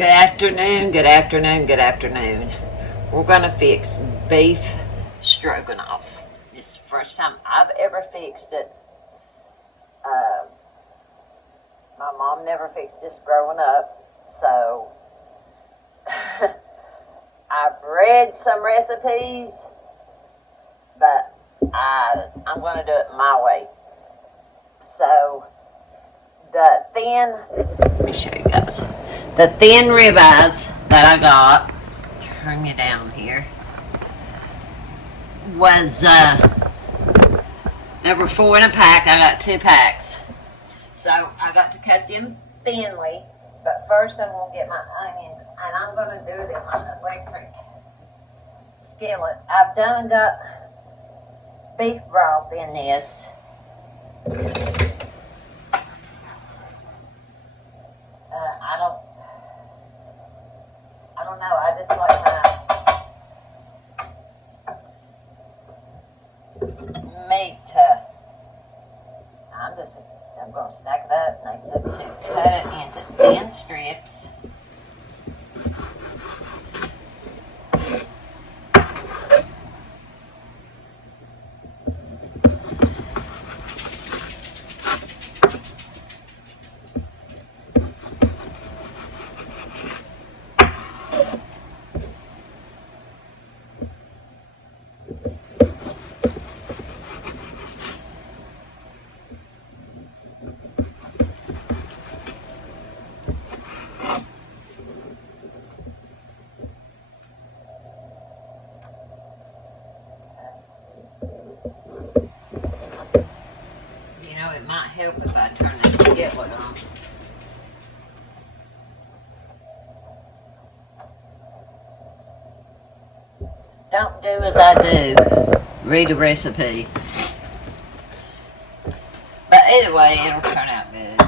Good afternoon, good afternoon, good afternoon. We're gonna fix beef stroganoff. It's the first time I've ever fixed it. My mom never fixed this growing up, so I've read some recipes, but I'm gonna do it my way. So let me show you guys. The thin ribeyes that I got, turn you down here, was, there were 4 in a pack. I got 2 packs. So I got to cut them thinly, but first I'm going to get my onions, and I'm going to do them on an electric skillet. I've done got beef broth in this. I don't know, I just like my meat to, I'm going to stack it up, and I said to cut it into thin strips. It might help if I turn this skillet on. Don't do as I do. Read a recipe. But either way, it'll turn out good.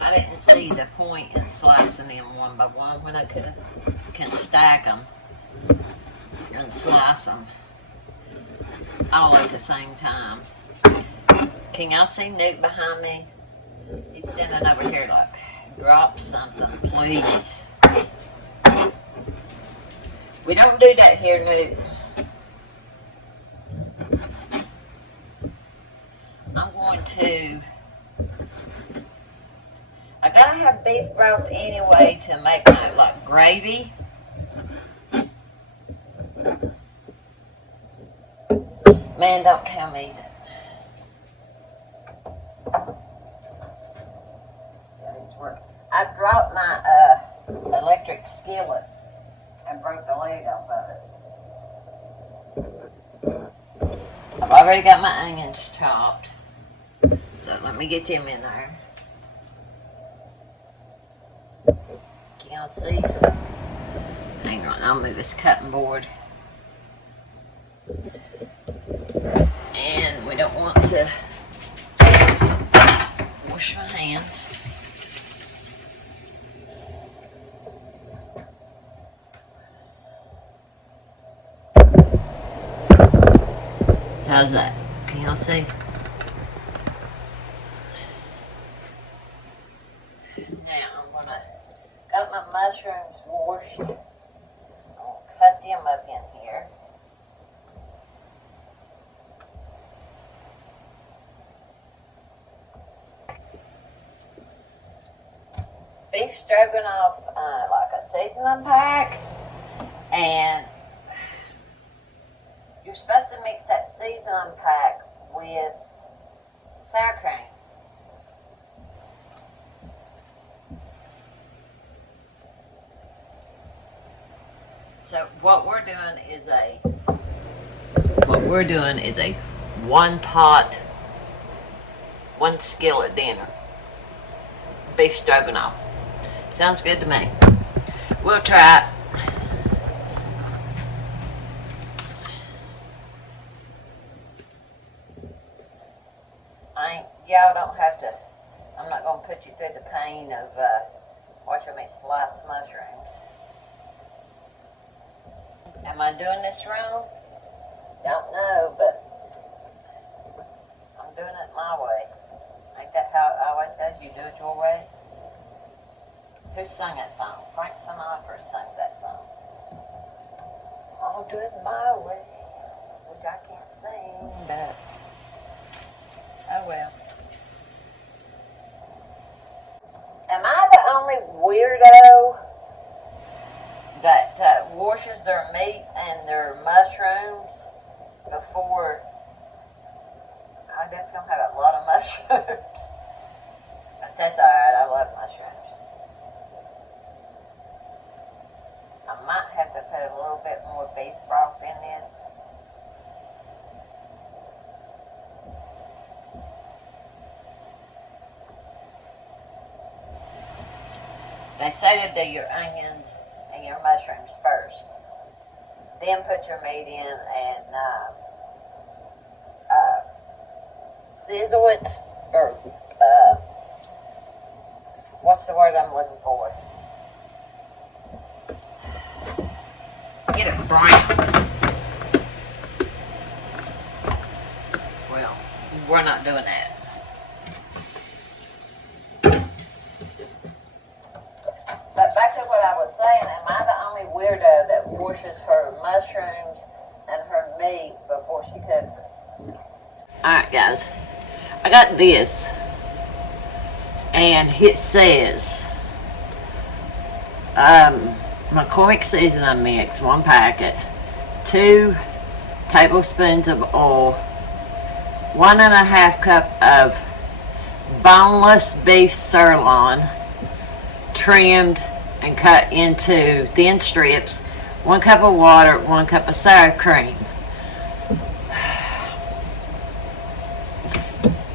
I didn't see the point in slicing them one by one when I can stack them and slice them all at the same time. Can y'all see Newt behind me? He's standing over here like, drop something, please. We don't do that here, Newt. I'm going to, I gotta have beef broth anyway to make my like gravy. Man, don't tell me that. I dropped my electric skillet and broke the leg off of it. I've already got my onions chopped, so let me get them in there. Can y'all see? Hang on, I'll move this cutting board. And we don't want to wash my hands. How's that? Can y'all see? Now I'm gonna got my mushrooms washed. I'm gonna cut them up in here. Beef stroganoff, like a seasoning pack, and you're supposed to mix that seasoning pack with sour cream. So what we're doing is a one pot, one skillet dinner. Beef stroganoff. Sounds good to me. We'll try it. Y'all don't have to, I'm not going to put you through the pain of watching me slice mushrooms. Am I doing this wrong? Don't know, but I'm doing it my way. Ain't that how I You do it your way? Who sang that song? Frank Sinatra sang that song. I'll do it my way, which I can't sing, but oh well. Am I the only weirdo that washes their meat and their mushrooms before? I guess I'm gonna have a lot of mushrooms. But that's alright, I love mushrooms. I might have to put a little bit more beef broth in this. They say to do your onions and your mushrooms first. Then put your meat in and sizzle it, or what's the word I'm looking for? Get it brown. Well, we're not doing that. But back to what I was saying, am I the only weirdo that washes her mushrooms and her meat before she cooks it? Alright guys, I got this, and it says McCormick seasoning mix, 1 packet, 2 tablespoons of oil, 1.5 cup of boneless beef sirloin, trimmed and cut into thin strips, 1 cup of water, 1 cup of sour cream.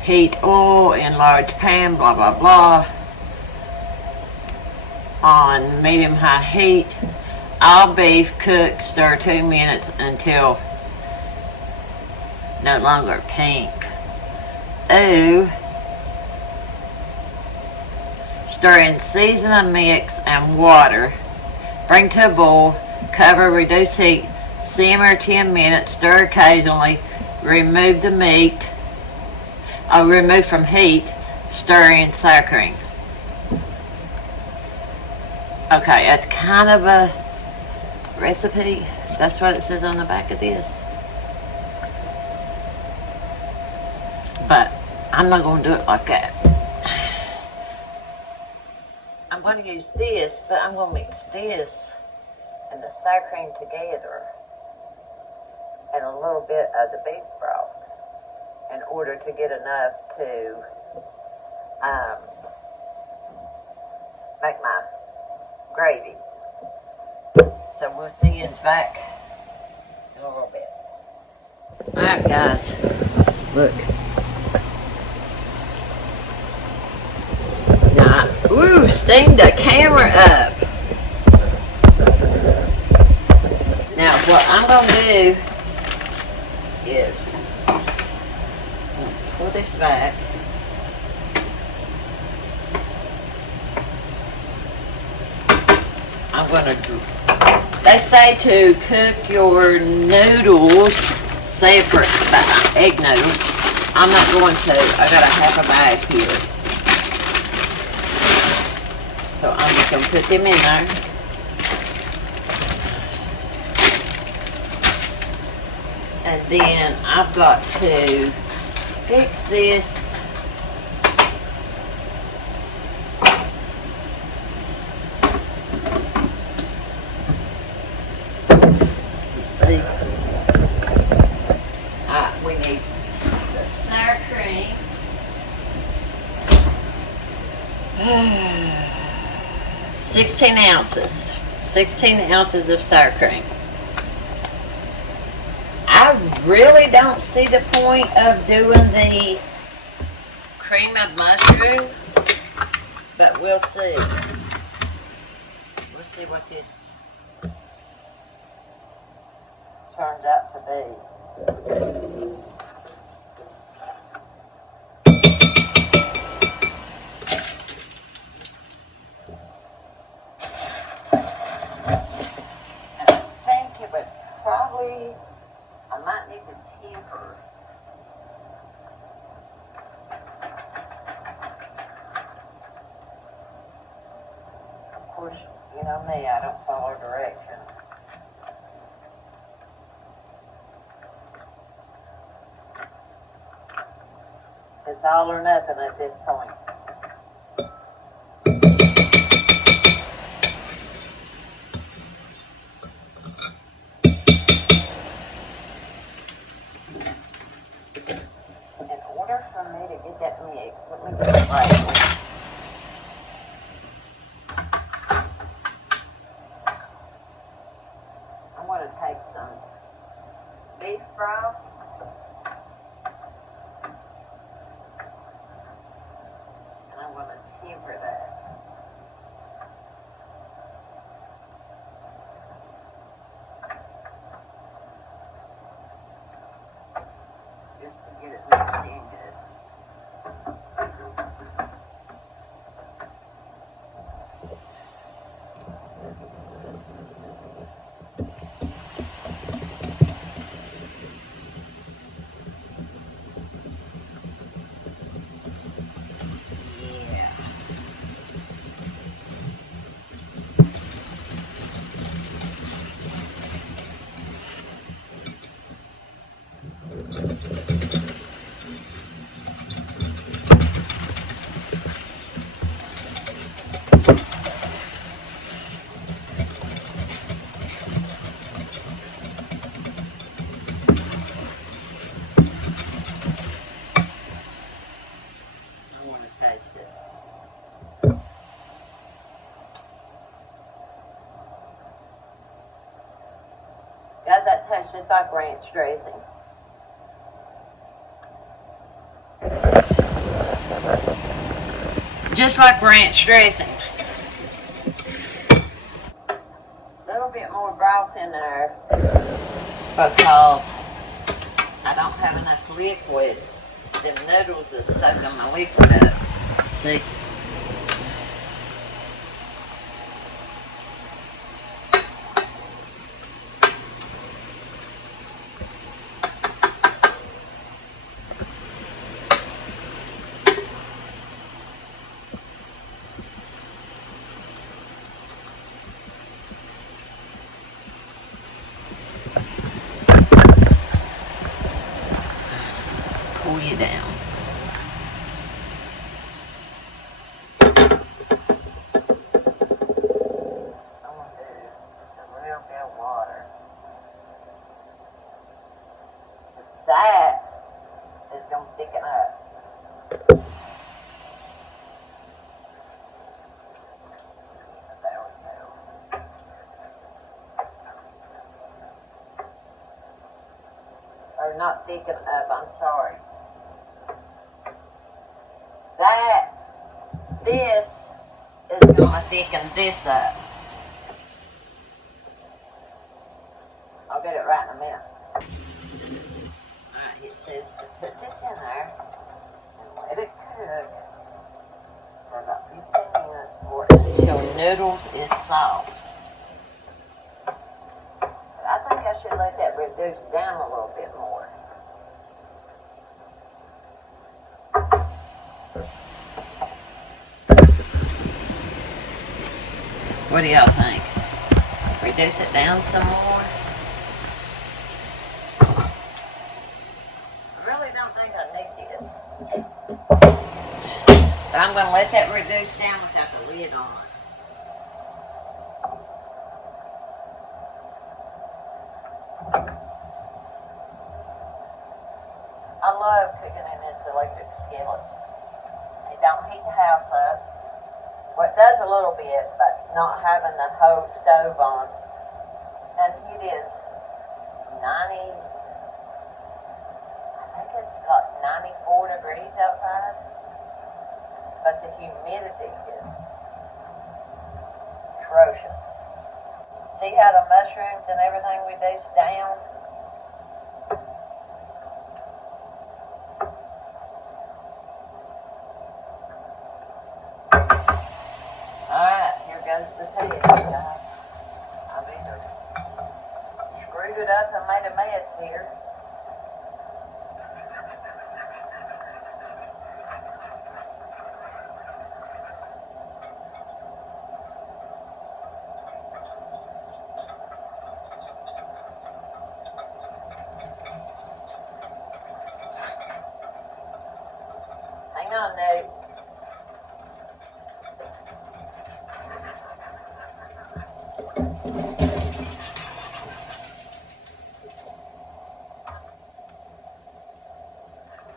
Heat oil in large pan, blah blah blah, on medium-high heat. All beef cook, stir 2 minutes until no longer pink. Ooh. Stir in seasoning mix and water. Bring to a boil, cover, reduce heat, simmer 10 minutes, stir occasionally, remove the meat. Remove from heat, stir in sour cream. Okay, that's kind of a recipe. That's what it says on the back of this. But I'm not going to do it like that. I'm going to use this, but I'm going to mix this and the sour cream together and a little bit of the beef broth in order to get enough to make my gravy. So we'll see you back in a little bit. Alright guys, look. Now, ooh, steamed the camera up. Now what I'm going to do is pull this back. I'm going to, they say to cook your noodles separate, egg noodles. I'm not going to. I got a half a bag here. So I'm just going to put them in there. And then I've got to fix this. Let's see. We need the sour cream. 16 ounces. 16 ounces of sour cream. I really don't see the point of doing the cream of mushroom, but we'll see. We'll see what this turns out to be. And I think it would probably, I might need to temper. course, you know me, I don't follow directions. It's all or nothing at this point. In order for me to get that mix, let me get it right. I want to take some beef broth. And I want to temper that. Just to get it mixed in good. I want to taste it. Guys, that tastes just like ranch dressing. Just like ranch dressing. A little bit more broth in there because I don't have enough liquid. Them noodles is soaking my liquid up. See? Cool you down. I'm going to do just a little bit of water. Because that is going to thicken up. There we go. Or not thicken up, I'm sorry. This is going to thicken this up. I'll get it right in a minute. Alright, it says to put this in there and let it cook for about 15 minutes or until noodles is soft. But I think I should let that reduce down a little bit more. What do y'all think? Reduce it down some more? I really don't think I need this. But I'm going to let that reduce down without the lid on it. I love cooking in this electric skillet. It don't heat the house up. Well, it does a little bit, but not having the whole stove on. And it is 90, I think it's like 94 degrees outside. But the humidity is atrocious. See how the mushrooms and everything reduced down? Alright, here goes the test, guys. I've either screwed it up and made a mess here. on, Nate.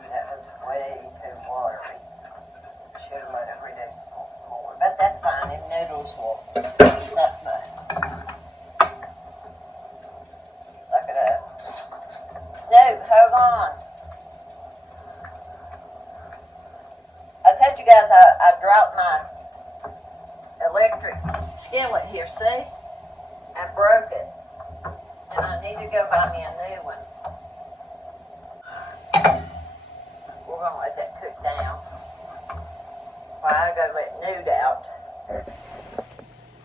That was way too watery. Should have let it reduce more, but that's fine. Them noodles will suck it up. No, hold on. I told you guys I dropped my electric skillet here, see? I broke it. And I need to go buy me a new one. We're going to let that cook down while I go let Nude out.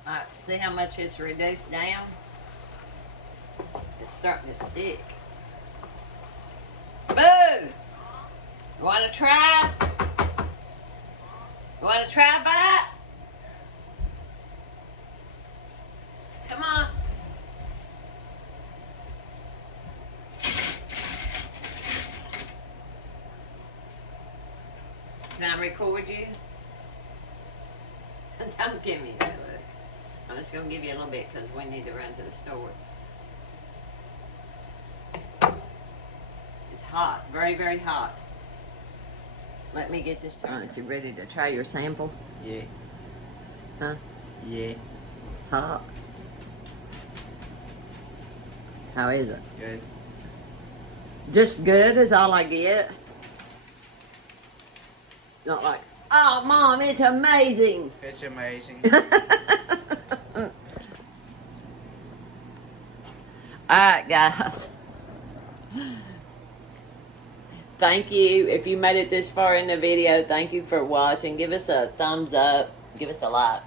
Alright, see how much it's reduced down? It's starting to stick. Boo! You want to try? You want to try a bite? Come on. Can I record you? Don't give me that look. I'm just going to give you a little bit because we need to run to the store. It's hot. Very, very hot. Let me get this turned. You ready to try your sample? Yeah. Huh? Yeah. It's hot. How is it? Good. Just good is all I get. Not like, oh, Mom, it's amazing. It's amazing. Alright, guys. Thank you. If you made it this far in the video, thank you for watching. Give us a thumbs up. Give us a like.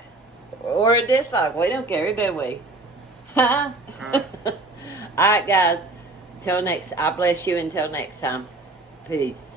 Or a dislike. We don't care, do we? Huh? Alright, guys. Till next. I bless you until next time. Peace.